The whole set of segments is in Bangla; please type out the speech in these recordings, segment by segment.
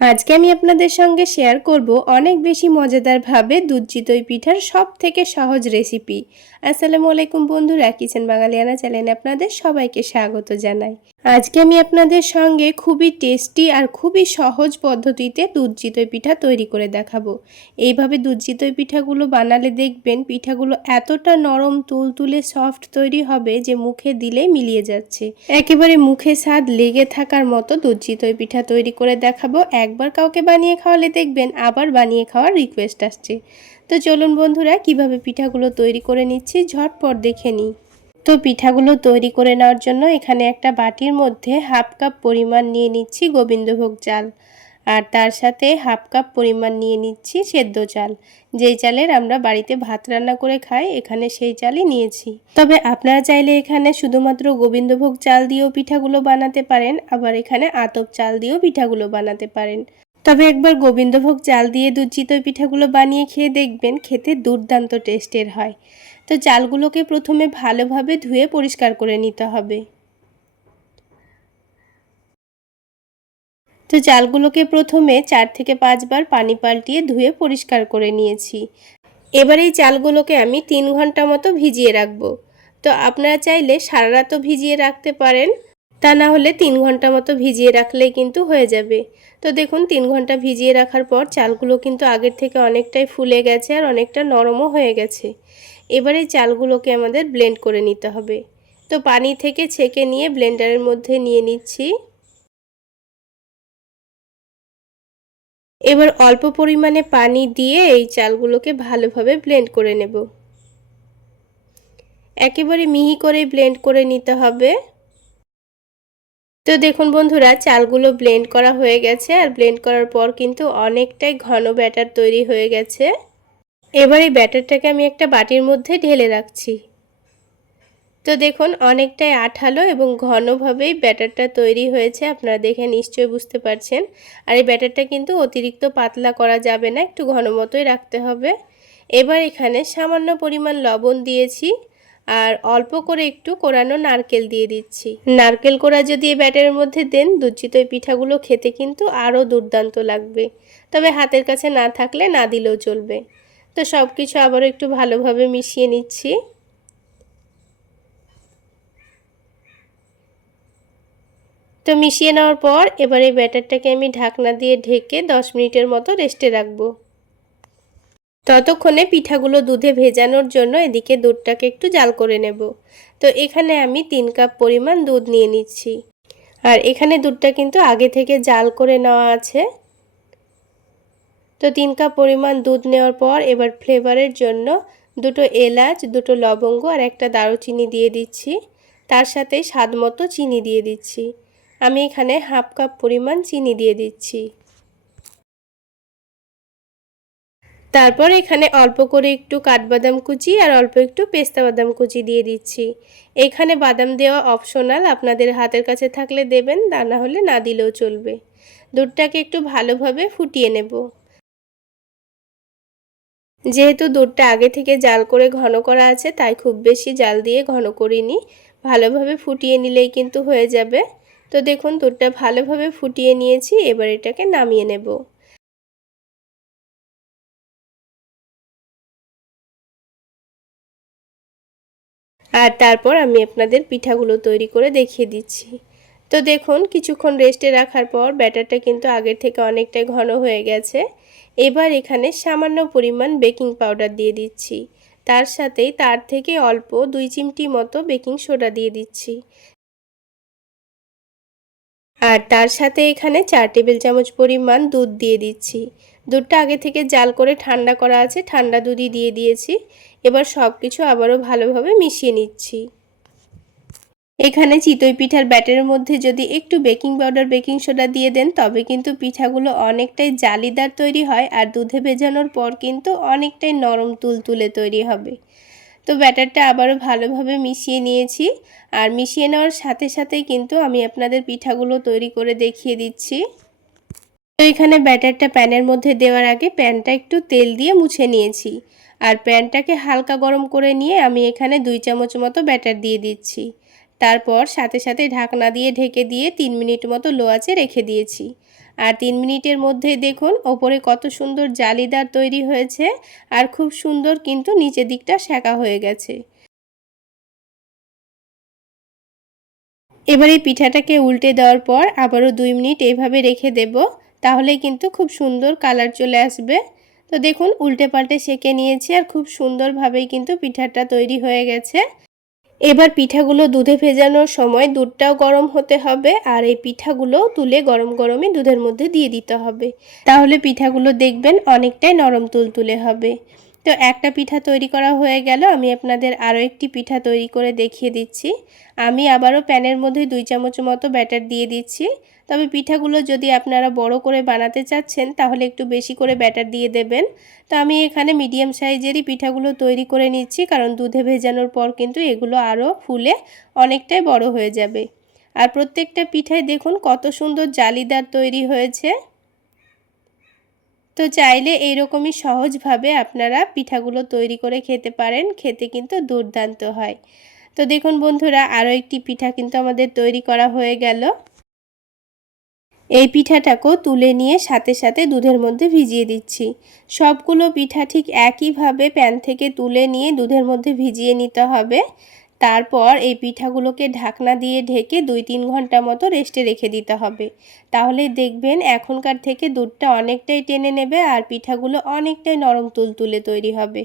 আজকে আমি আপনাদের সঙ্গে শেয়ার করব অনেক বেশি মজাদারভাবে দুধ চিতই পিঠার সব থেকে সহজ রেসিপি আসসালামু আলাইকুম বন্ধুরা কিচেন বাঙালিয়ানা চ্যানেলে আপনাদের সবাইকে স্বাগত জানাই। আজকে আমি আপনাদের সঙ্গে খুবই টেস্টি আর খুবই সহজ পদ্ধতিতে দুধ চিতই পিঠা তৈরি করে দেখাবো। এইভাবে দুধ চিতই পিঠাগুলো বানালে দেখবেন পিঠাগুলো এতটা নরম, তুলতুলে, সফট তৈরি হবে যে মুখে দিলে মিলিয়ে যাচ্ছে। একেবারে মুখে স্বাদ লেগে থাকার মতো দুধ চিতই পিঠা তৈরি করে দেখাবো। একবার কাউকে বানিয়ে খাওয়ালে দেখবেন আবার বানিয়ে খাওয়ার রিকোয়েস্ট আসছে। তো চলুন বন্ধুরা, কীভাবে পিঠাগুলো তৈরি করে নিচ্ছি, ঝটপট দেখে নিই। তো পিঠাগুলো তৈরি করে নেওয়ার জন্য এখানে একটা বাটির মধ্যে হাফ কাপ পরিমাণ নিয়ে নিচ্ছি গোবিন্দভোগ চাল। আর তার সাথে হাফ কাপ পরিমাণ নিয়ে নিচ্ছি সেদ্ধ চাল। যেই চালের আমরা বাড়িতে ভাত রান্না করে খাই, এখানে সেই চালই নিয়েছি। তবে আপনারা চাইলে এখানে শুধুমাত্র গোবিন্দভোগ চাল দিয়েও পিঠাগুলো বানাতে পারেন, আবার এখানে আতপ চাল দিয়েও পিঠাগুলো বানাতে পারেন। তবে একবার গোবিন্দভোগ চাল দিয়ে দুধ চিতই পিঠাগুলো বানিয়ে খেয়ে দেখবেন, খেতে দুর্দান্ত টেস্টের হয়। তো চালগুলোকে প্রথমে ভালোভাবে ধুয়ে পরিষ্কার করে নিতে হবে। তো চালগুলোকে প্রথমে চার থেকে পাঁচবার পানি পাল্টিয়ে ধুয়ে পরিষ্কার করে নিয়েছি। এবার এই চালগুলোকে আমি তিন ঘণ্টা মতো ভিজিয়ে রাখব। তো আপনারা চাইলে সারা রাতও ভিজিয়ে রাখতে পারেন। তা না হলে তিন ঘণ্টা মতো ভিজিয়ে রাখলেই কিন্তু হয়ে যাবে। তো দেখুন, তিন ঘণ্টা ভিজিয়ে রাখার পর চালগুলো কিন্তু আগের থেকে অনেকটাই ফুলে গেছে আর অনেকটা নরমও হয়ে গেছে। এবার চালগুলোকে আমাদের ব্লেন্ড করে নিতে হবে। তো পানি থেকে ছেঁকে নিয়ে ব্লেন্ডারের মধ্যে নিয়ে নিচ্ছি। এবার অল্প পরিমাণে পানি দিয়ে এই চালগুলোকে ভালোভাবে ব্লেন্ড করে নেব। একেবারে মিহি করে ব্লেন্ড করে নিতে হবে। তো দেখুন বন্ধুরা, চালগুলো ব্লেন্ড করা হয়ে গেছে, আর ব্লেন্ড করার পর কিন্তু অনেকটাই ঘন ব্যাটার তৈরি হয়ে গেছে। এবার এই ব্যাটারটাকে আমি একটা বাটির মধ্যে ঢেলে রাখছি। তো দেখুন, অনেকটাই আঠালো এবং ঘনভাবেই ব্যাটারটা তৈরি হয়েছে, আপনারা দেখে নিশ্চয়ই বুঝতে পারছেন। আর এই ব্যাটারটা কিন্তু অতিরিক্ত পাতলা করা যাবে না, একটু ঘন মতোই রাখতে হবে। এবার এখানে সামান্য পরিমাণ লবণ দিয়েছি আর অল্প করে একটু কোরানো নারকেল দিয়ে দিচ্ছি। নারকেল কোড়া যদি এই ব্যাটারের মধ্যে দেন দুধচিত পিঠাগুলো খেতে কিন্তু আরও দুর্দান্ত লাগবে। তবে হাতের কাছে না থাকলে না দিলেও চলবে। তো সব কিছু আবারও একটু ভালোভাবে মিশিয়ে নিচ্ছি। তো মিশিয়ে নেওয়ার পর এবার এই ব্যাটারটাকে আমি ঢাকনা দিয়ে ঢেকে দশ মিনিটের মতো রেস্টে রাখব। ততক্ষণে পিঠাগুলো দুধে ভেজানোর জন্য এদিকে দুধটাকে একটু জাল করে নেব। তো এখানে আমি তিন কাপ পরিমাণ দুধ নিয়ে নিচ্ছি। আর এখানে দুধটা কিন্তু আগে থেকে জাল করে নেওয়া আছে। তো তিন কাপ পরিমাণ দুধ নেওয়ার পর এবার ফ্লেভারের জন্য দুটো এলাচ, দুটো লবঙ্গ আর একটা দারুচিনি দিয়ে দিচ্ছি। তার সাথে স্বাদ মতো চিনি দিয়ে দিচ্ছি। আমি এখানে হাফ কাপ পরিমাণ চিনি দিয়ে দিচ্ছি। তারপর এখানে অল্প করে একটু কাঠবাদাম কুচি আর অল্প একটু পেস্তা বাদাম কুচি দিয়ে দিচ্ছি। এখানে বাদাম দেওয়া অপশনাল আপনাদের হাতের কাছে থাকলে দেবেন, তা না হলে না দিলেও চলবে। দুধটাকে একটু ভালোভাবে ফুটিয়ে নেব। যেহেতু দুধটা আগে থেকে জাল করে ঘন করা আছে, তাই খুব বেশি জাল দিয়ে ঘন করিনি। ভালোভাবে ফুটিয়ে নিলেই কিন্তু হয়ে যাবে। তো দেখুন, দুধটা ভালোভাবে ফুটিয়ে নিয়েছি, এবার এটাকে নামিয়ে নেব। আর তারপর আমি আপনাদের পিঠাগুলো তৈরি করে দেখিয়ে দিচ্ছি। তো দেখুন, কিছুক্ষণ রেস্টে রাখার পর ব্যাটারটা কিন্তু আগের থেকে অনেকটাই ঘন হয়ে গেছে। এবার এখানে সামান্য পরিমাণ বেকিং পাউডার দিয়ে দিচ্ছি। তার সাথেই তার থেকে অল্প দুই চিমটি মতো বেকিং সোডা দিয়ে দিচ্ছি। আর তার সাথে এখানে চার টেবিল চামচ পরিমাণ দুধ দিয়ে দিচ্ছি। দুধটা আগে থেকে জাল করে ঠান্ডা করা আছে, ঠান্ডা দুধই দিয়ে দিয়েছি। এবার সব কিছু আবারও ভালোভাবে মিশিয়ে নিচ্ছি। এখানে চিতই পিঠার ব্যাটারের মধ্যে যদি একটু বেকিং পাউডার, বেকিং সোডা দিয়ে দেন, তবে কিন্তু পিঠাগুলো অনেকটাই জালিদার তৈরি হয় আর দুধে ভেজানোর পর কিন্তু অনেকটাই নরম তুলতুলে তৈরি হবে। তো ব্যাটারটা আবারও ভালোভাবে মিশিয়ে নিয়েছি আর মিশিয়ে নেওয়ার সাথে সাথেই কিন্তু আমি আপনাদের পিঠাগুলো তৈরি করে দেখিয়ে দিচ্ছি। তো এখানে ব্যাটারটা প্যানের মধ্যে দেওয়ার আগে প্যানটা একটু তেল দিয়ে মুছে নিয়েছি আর প্যানটাকে হালকা গরম করে নিয়ে আমি এখানে দুই চামচ মতো ব্যাটার দিয়ে দিচ্ছি। তারপর সাথে সাথে ঢাকনা দিয়ে ঢেকে দিয়ে তিন মিনিট মতো লো আঁচে রেখে দিয়েছি। আর তিন মিনিটের মধ্যেই দেখুন ওপরে কত সুন্দর জালিদার তৈরি হয়েছে আর খুব সুন্দর কিন্তু নিচের দিকটা সেঁকা হয়ে গেছে। এবার এই পিঠাটাকে উল্টে দেওয়ার পর আবারও দুই মিনিট এইভাবে রেখে দেব তাহলে কিন্তু খুব সুন্দর কালার চলে আসবে। তো দেখুন উল্টে পাল্টে সেকে নিয়েছি আর খুব সুন্দরভাবেই কিন্তু পিঠাটা তৈরি হয়ে গেছে। এবার পিঠাগুলো দুধে ভেজানোর সময় দুধটাও গরম হতে হবে আর এই পিঠাগুলো তুলে গরম গরমে দুধের মধ্যে দিয়ে দিতে হবে। তাহলে পিঠাগুলো দেখবেন অনেকটাই নরম তুলতুলে হবে। তো একটা পিঠা তৈরি করা হয়ে গেল। আমি আপনাদের আরও একটি পিঠা তৈরি করে দেখিয়ে দিচ্ছি। আমি আবারও প্যানের মধ্যে দুই চামচ মতো ব্যাটার দিয়ে দিচ্ছি। তবে পিঠাগুলো যদি আপনারা বড় করে বানাতে চাচ্ছেন, তাহলে একটু বেশি করে ব্যাটার দিয়ে দেবেন। তো আমি এখানে মিডিয়াম সাইজেরই পিঠাগুলো তৈরি করে নিচ্ছি, কারণ দুধে ভেজানোর পর কিন্তু এগুলো আরও ফুলে অনেকটাই বড় হয়ে যাবে। আর প্রত্যেকটা পিঠায় দেখুন কত সুন্দর জালিদার তৈরি হয়েছে। তো চাইলে এইরকমই সহজভাবে আপনারা পিঠাগুলো তৈরি করে খেতে পারেন, খেতে কিন্তু দুর্দান্ত হয়। তো দেখুন বন্ধুরা, আরও একটি পিঠা কিন্তু আমাদের তৈরি করা হয়ে গেল। এই পিঠাটাকেও তুলে নিয়ে সাথে সাথে দুধের মধ্যে ভিজিয়ে দিচ্ছি। সবগুলো পিঠা ঠিক একইভাবে প্যান থেকে তুলে নিয়ে দুধের মধ্যে ভিজিয়ে নিতে হবে। তারপর এই পিঠাগুলোকে ঢাকনা দিয়ে ঢেকে দুই তিন ঘণ্টা মতো রেস্টে রেখে দিতে হবে। তাহলে দেখবেন এখনকার থেকে দুধটা অনেকটাই টেনে নেবে আর পিঠাগুলো অনেকটাই নরম তুলতুলে তৈরি হবে।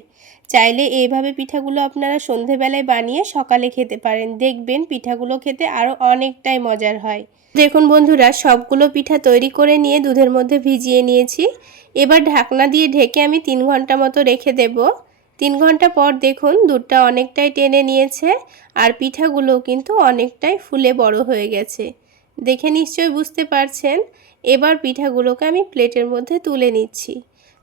চাইলে এইভাবে পিঠাগুলো আপনারা সন্ধেবেলায় বানিয়ে সকালে খেতে পারেন। দেখবেন পিঠাগুলো খেতে আরও অনেকটাই মজার হয়। দেখুন বন্ধুরা, সবগুলো পিঠা তৈরি করে নিয়ে দুধের মধ্যে ভিজিয়ে নিয়েছি। এবার ঢাকনা দিয়ে ঢেকে আমি তিন ঘণ্টা মতো রেখে দেব। তিন ঘণ্টা পর দেখুন দুধটা অনেকটাই টেনে নিয়েছে আর পিঠাগুলো কিন্তু অনেকটাই ফুলে বড় হয়ে গেছে। দেখে নিশ্চয়ই বুঝতে পারছেন, এবার পিঠাগুলোকে আমি প্লেটের মধ্যে তুলে নিচ্ছি।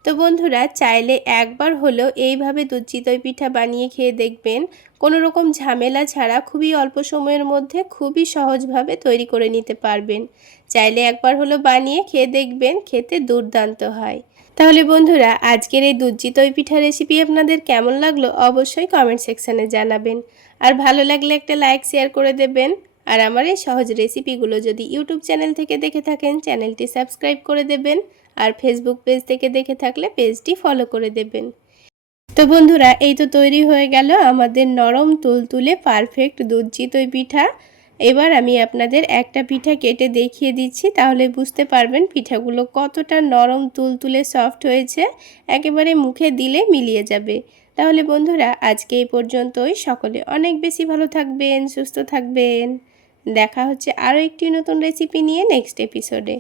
তো বন্ধুরা, চাইলে একবার হলেও এইভাবে দুধ চিতই পিঠা বানিয়ে খেয়ে দেখবেন। কোনো রকম ঝামেলা ছাড়া খুবই অল্প সময়ের মধ্যে খুবই সহজভাবে তৈরি করে নিতে পারবেন। চাইলে একবার হলো বানিয়ে খেয়ে দেখবেন, খেতে দুর্দান্ত হয়। তাহলে বন্ধুরা, আজকের এই দুধ চিতই পিঠা রেসিপি আপনাদের কেমন লাগল অবশ্যই কমেন্ট সেকশানে জানাবেন। আর ভালো লাগলে একটা লাইক শেয়ার করে দেবেন। আর আমার এই সহজ রেসিপিগুলো যদি ইউটিউব চ্যানেল থেকে দেখে থাকেন চ্যানেলটি সাবস্ক্রাইব করে দেবেন। আর ফেসবুক পেজ থেকে দেখে থাকলে পেজটি ফলো করে দেবেন। তো বন্ধুরা, এই তো তৈরি হয়ে গেল আমাদের নরম তুলতুলে পারফেক্ট দুধ চিতই পিঠা। এবার আমি আপনাদের একটা পিঠা কেটে দেখিয়ে দিচ্ছি, তাহলে বুঝতে পারবেন পিঠাগুলো কতটা নরম, তুলতুলে, সফট হয়েছে, একেবারে মুখে দিলে মিলিয়ে যাবে। তাহলে বন্ধুরা, আজকে এই পর্যন্তই। সকলে অনেক বেশি ভালো থাকবেন, সুস্থ থাকবেন। দেখা হচ্ছে আরও একটি নতুন রেসিপি নিয়ে নেক্সট এপিসোডে